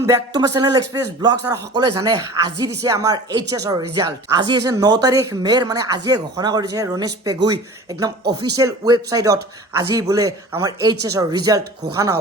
welcome back to my channel Express Blogs और সকলে জানে আজি দিছে আমাৰ এইচএস ৰ ৰিজাল্ট আজি আছে 9 তাৰিখ মেৰ মানে আজিয়ে ঘোষণা কৰিছে ৰনেশ পেগুই একদম অফিচিয়েল ৱেবসাইটত আজি বোলে আমাৰ এইচএস ৰ ৰিজাল্ট ঘোষণা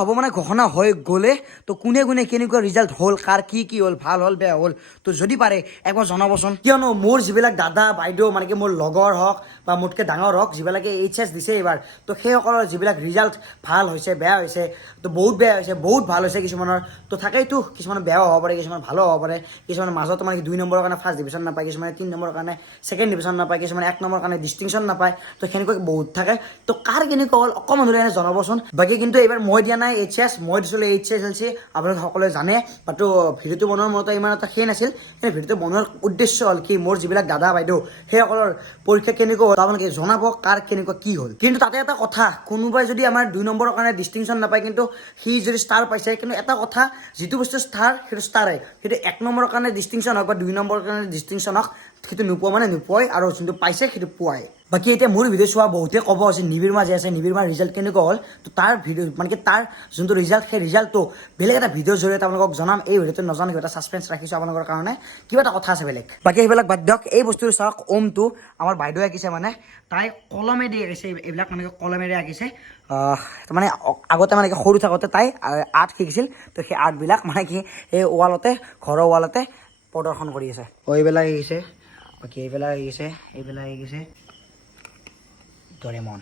হ'ব মানে ঘোষণা হৈ গ'লে তো কোনে কোনে কেনেকুৱা ৰিজাল্ট হ'ল কাৰ কি হ'ল ভাল হ'ল বেয়া হ'ল তো যদি পাৰে একবাৰ জনাবচোন কিয়নো মোৰ যিবিলাক দাদা বাইদেউ মানে কি মোৰ লগৰ হওক বা মোতকৈ ডাঙৰ হওক যিবিলাকে এইচএস দিছে এইবাৰ তো সেইসকলৰ যিবিলাক ৰিজাল্ট ভাল হৈছে বেয়া হৈছে তো বহুত বেয়া হৈছে বহুত ভাল হৈছে কিছুমানৰ তো থাকেইতো কিছুমান বেয়াও হ'ব পাৰে কিছুমান ভালো হ'ব পাৰে কিছুমান মাজত মানে 2 নম্বৰৰ কাৰণে ফাৰ্ষ্ট ডিভিজন নাপায় কিছুমানে 3 নম্বৰৰ কাৰণে ছেকেণ্ড ডিভিজন নাপায় কিছুমানে 1 নম্বৰৰ কাৰণে ডিষ্টিংশ্যন নাপায় তো সেনেকৈ বহুত থাকে তো কাৰ কেনেকুৱা হ'ল অকণমান হ'লে জনাবচোন বাকী কিন্তু এইবাৰ মই দিয়া নাই এইচএস মই দিছিলোঁ এইচএস আপোনালোকে সকলোৱে জানে বাট ভিডিঅ'টো বনোৱাৰ মতে ইমান এটা সেই নাছিল কিন্তু ভিডিঅ'টো বনোৱাৰ উদ্দেশ্য হ'ল কি মোৰ যিবিলাক দাদা বাইদেউ সেইসকলৰ পৰীক্ষা কেনেকুৱা হ'ল আপোনালোকে জনাব কাৰ কেনেকুৱা কি হ'ল কিন্তু তাতে এটা কথা কোনোবাই যদি আমাৰ 2 নম্বৰৰ কাৰণে ডিষ্টিংশ্যন নাপায় কিন্তু সি যদি ষ্টাৰ পাইছে কিন্তু এটা কথা যিটো বস্তু ষ্টাৰ সেইটো ষ্টাৰে সেইটো 1 নম্বৰৰ কাৰণে ডিষ্টিংশ্যন হওক বা 2 নম্বৰৰ কাৰণে ডিষ্টিংশ্যন হওক সেইটো নোপোৱা মানে নোপোৱাই আৰু যোনটো পাইছে সেইটো পোৱাই বাকী এতিয়া মোৰ ভিডিঅ' চোৱা বহুতে ক'ব আছে নিবিৰমা যে আছে নিবিৰমাৰ ৰিজাল্ট কেনেকুৱা হ'ল তো তাৰ ভিডিঅ' মানে কি তাৰ যোনটো ৰিজাল্ট সেই ৰিজাল্টটো বেলেগ এটা ভিডিঅ'ৰ জৰিয়তে আপোনালোকক জনাম এই ভিডিঅ'টো নজনাই কিবা এটা ছাছপেন্স ৰাখিছোঁ আপোনালোকৰ কাৰণে কিবা এটা কথা আছে বেলেগ বাকী সেইবিলাক বাদ দিয়ক এই বস্তুটো চাওক ওমটো আমাৰ বাইদেউ আঁকিছে মানে তাই কলমেদি আঁকিছে এইবিলাক মানে কলমেৰে আঁকিছে মানে আগতে মানে কি সৰু থাকোঁতে তাই আৰ্ট শিকিছিল তো সেই আৰ্টবিলাক মানে কি এই ৱালতে ঘৰৰ ৱালতে প্ৰদৰ্শন কৰি আছে এইবিলাক আঁকিছে বাকী এইবিলাক আঁকিছে ডৰেমন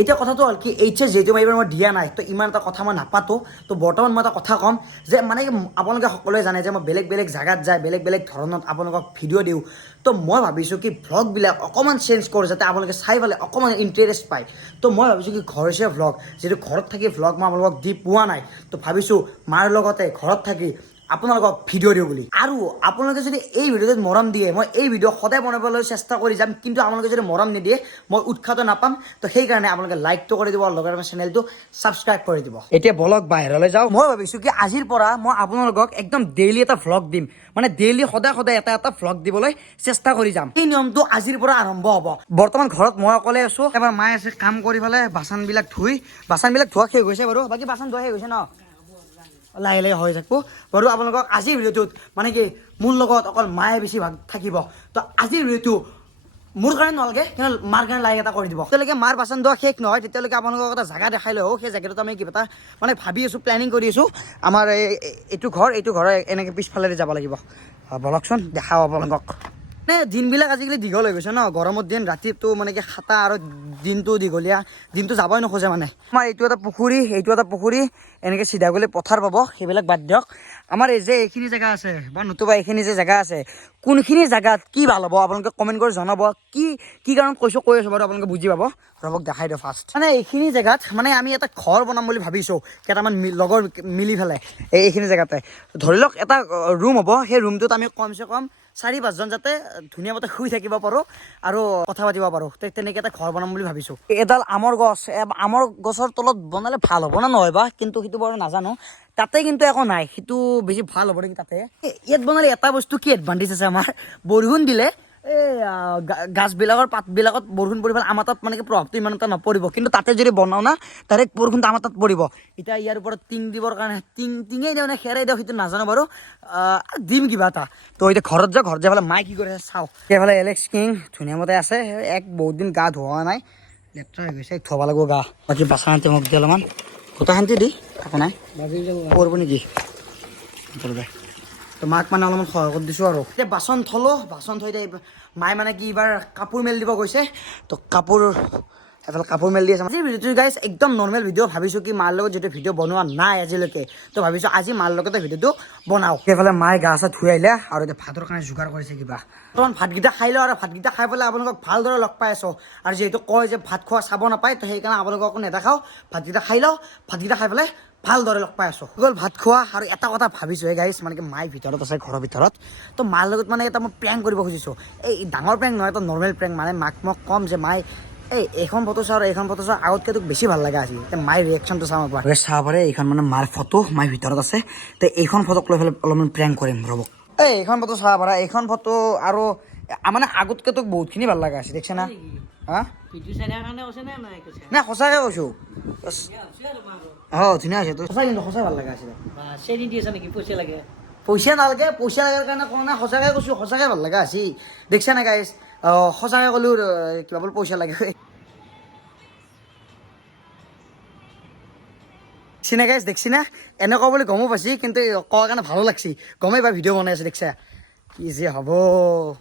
এতিয়া কথাটো হ'ল কি এইচএস যিহেতু মই এইবাৰ মই দিয়া নাই তো ইমান এটা কথা মই নাপাতো তো বৰ্তমান মই এটা কথা ক'ম যে মানে আপোনালোকে সকলোৱে জানে যে মই বেলেগ বেলেগ জাগাত যায় বেলেগ বেলেগ ধৰণত আপোনালোকক ভিডিঅ' দিওঁ তো মই ভাবিছোঁ কি ভ্লগবিলাক অকণমান চেঞ্জ কৰোঁ যাতে আপোনালোকে চাই পেলাই অকণমান ইণ্টাৰেষ্ট পায় তো মই ভাবিছোঁ কি ঘৰচীয়া ভ্লগ যিহেতু ঘৰত থাকি ভ্লগ মই আপোনালোকক দি পোৱা নাই তো ভাবিছোঁ মাৰ লগতে ঘৰত থাকি আপোনালোকক ভিডিঅ' দিওঁ বুলি আৰু আপোনালোকে যদি এই ভিডিঅ'টোত মৰম দিয়ে মই এই ভিডিঅ' সদায় বনাবলৈ চেষ্টা কৰি যাম কিন্তু আপোনালোকে যদি মৰম নিদিয়ে মই উৎসাহটো নাপাম তো সেইকাৰণে আপোনালোকে লাইকটো কৰি দিব আৰু লগতে আমাৰ চেনেলটো ছাবস্ক্ৰাইব কৰি দিব এতিয়া বলক বাহিৰলৈ যাওঁ মই ভাবিছোঁ কি আজিৰ পৰা মই আপোনালোকক একদম ডেইলি এটা ভ্লগ দিম মানে ডেইলি সদায় এটা ভ্লগ দিবলৈ চেষ্টা কৰি যাম এই নিয়মটো আজিৰ পৰা আৰম্ভ হ'ব বৰ্তমান ঘৰত মই অকলে আছোঁ এবাৰ মায়ে আছে কাম কৰি পেলাই বাচনবিলাক ধোৱা শেষ হৈছে বাৰু বাকী বাচন ধোৱা শেষ হৈছে ন লাহে লাহে হৈ থাকিব বাৰু আপোনালোকক আজিৰ ভিডিঅ'টোত মানে কি মোৰ লগত অকল মায়ে বেছিভাগ থাকিব তো আজিৰ ভিডিঅ'টো মোৰ কাৰণে নালাগে কিন্তু মাৰ কাৰণে লাইক এটা কৰি দিব তেতিয়ালৈকে মাৰ বাচন ধোৱা শেষ নহয় তেতিয়ালৈকে আপোনালোকক এটা জাগা দেখাই লওঁ সেই জেগাটোত আমি কিবা এটা মানে ভাবি আছোঁ প্লেনিং কৰি আছোঁ আমাৰ এইটো ঘৰ এনেকৈ পিছফালেৰে যাব লাগিব বলকচোন দেখাওঁ আপোনালোকক মানে দিনবিলাক আজিকালি দীঘল হৈ গৈছে ন গৰমৰ দিন ৰাতিটো মানে কি খাটা আৰু দিনটো দীঘলীয়া দিনটো যাবই নোখোজে মানে আমাৰ এইটো এটা পুখুৰী এনেকৈ চিধা গ'লে পথাৰ পাব সেইবিলাক বাদ দিয়ক আমাৰ এই যে এইখিনি জেগা আছে বা নতুবা এইখিনি যে জেগা আছে কোনখিনি জেগাত কি ভাল হ'ব আপোনালোকে কমেণ্ট কৰি জনাব কি কাৰণত কৈ আছোঁ বাৰু আপোনালোকে বুজি পাব ৰ'বক দেখাই দিওঁ ফাৰ্ষ্ট মানে এইখিনি জেগাত মানে আমি এটা ঘৰ বনাম বুলি ভাবিছোঁ কেইটামান লগৰ মিলি পেলাই এইখিনি জেগাতে ধৰি লওক এটা ৰুম হ'ব সেই ৰুমটোত আমি কমচে কম 4-5 জন যাতে ধুনীয়া মতে শুই থাকিব পাৰোঁ আৰু কথা পাতিব পাৰোঁ তেনেকৈ এটা ঘৰ বনাম বুলি ভাবিছোঁ এডাল আমৰ গছৰ তলত বনালে ভাল হ'ব না নহয় বা কিন্তু সেইটো বাৰু নাজানো তাতে কিন্তু একো নাই সেইটো বেছি ভাল হ'ব নেকি তাতে ইয়াত বনালে এটা বস্তু কি এডভান্টেজ আছে আমাৰ বৰষুণ দিলে এই গাছবিলাকৰ পাতবিলাকত বৰষুণ পৰি পেলাই আমাৰ তাত মানে কি প্ৰভাৱটো ইমান এটা নপৰিব কিন্তু তাতে যদি বনাওঁ না ডাইৰেক্ট বৰষুণটো আমাৰ তাত পৰিব এতিয়া ইয়াৰ ওপৰত টিং দিবৰ কাৰণে টিঙেই দিওঁ নে খেৰাই দিওঁ সেইটো নাজানো বাৰু দিম কিবা এটা তো এতিয়া ঘৰত যাই পেলাই মায়ে কি কৰি আছে চাওঁ সেইফালে এলেক্স কিং ধুনীয়া মতে আছে বহুত দিন গা ধোৱা নাই লেতেৰা হৈ গৈছে ধুৱাব লাগিব গা বাকী বাচন শান্তি মোক দি অলপমান গোটা শান্তি দি একো নাই কৰিব নেকি তো মাক মানে অলপমান সহায় কৰি দিছোঁ আৰু এতিয়া বাচন থৈ দিয়ে মায়ে মানে কি এইবাৰ কাপোৰ মেলি দিব গৈছে তো এফালে কাপোৰ মেলি দি আছে আজিৰ ভিডিঅ'টো গাইজ একদম নৰ্মেল ভিডিঅ' ভাবিছোঁ কি মাৰ লগত যিটো ভিডিঅ' বনোৱা নাই আজিলৈকে তো ভাবিছোঁ আজি মাৰ লগতে ভিডিঅ'টো বনাওঁ সেইফালে মায়ে গা চা ধুই আহিলে আৰু এতিয়া ভাতৰ কাৰণে যোগাৰ কৰিছে কিবা বৰ্তমান ভাতকেইটা খাই লওঁ আৰু ভাতকেইটা খাই পেলাই আপোনালোকক ভালদৰে লগ পাই আছোঁ আৰু যিহেতু কয় যে ভাত খোৱা চাব নাপায় তো সেইকাৰণে আপোনালোকক নেদেখাওঁ ভাতকেইটা খাই লওঁ ভাতকেইটা খাই পেলাই ভালদৰে লগ পাই আছোঁ গ'ল ভাত খোৱা আৰু এটা কথা ভাবিছোঁ গাইজ মানে কি মায়ে ভিতৰত আছে ঘৰৰ ভিতৰত তো মাৰ লগত মানে এটা মই প্ৰেংক কৰিব খুজিছোঁ এই ডাঙৰ প্ৰেংক নহয় এটা নৰ্মেল প্ৰেংক মানে মাক মই ক'ম যে মায়ে এইখন ফটো চাওঁ আগতকৈ তোক বেছি ভাল লগা আছিল মায়ে ৰিয়েকশ্যনটো চাওঁ একবাৰ চাব পাৰে এইখন মানে মাৰ ফটো মায়ে ভিতৰত আছে তো এইখন ফটোক লৈ পেলাই অলপমান প্ৰেংক কৰিম ৰ'ব এইখন ফটো চাব পাৰা এইখন ফটো আৰু মানে আগতকৈ তোক বহুতখিনি ভাল লগা আছে দেখছে না হা ভিডিঅ' চাই থকাৰ কাৰণে কৈছে নে নাই কৈছে নাই সঁচাকৈ কৈছোঁ আছে আৰু মাৰ ধুনীয়া আছে তোৰ সঁচাই কিন্তু সঁচাই ভাল লগা আছিলে বা চেনি দি আছে নেকি পইচা লাগে পইচা নালাগে পইচা লগাৰ কাৰণে কোৱা নাই সঁচাকৈ কৈছোঁ সঁচাকৈ ভাল লগা আছে দেখছা না গাইছ সঁচাকৈ ক'লোঁ কিবা বোলে পইচা লাগে দেখছি না গাইছ দেখছি না এনেকুৱা বুলি গমো পাইছি কিন্তু কোৱাৰ কাৰণে ভালো লাগছি গমেই পাই ভিডিঅ' বনাই আছে দেখছা কি যে হ'ব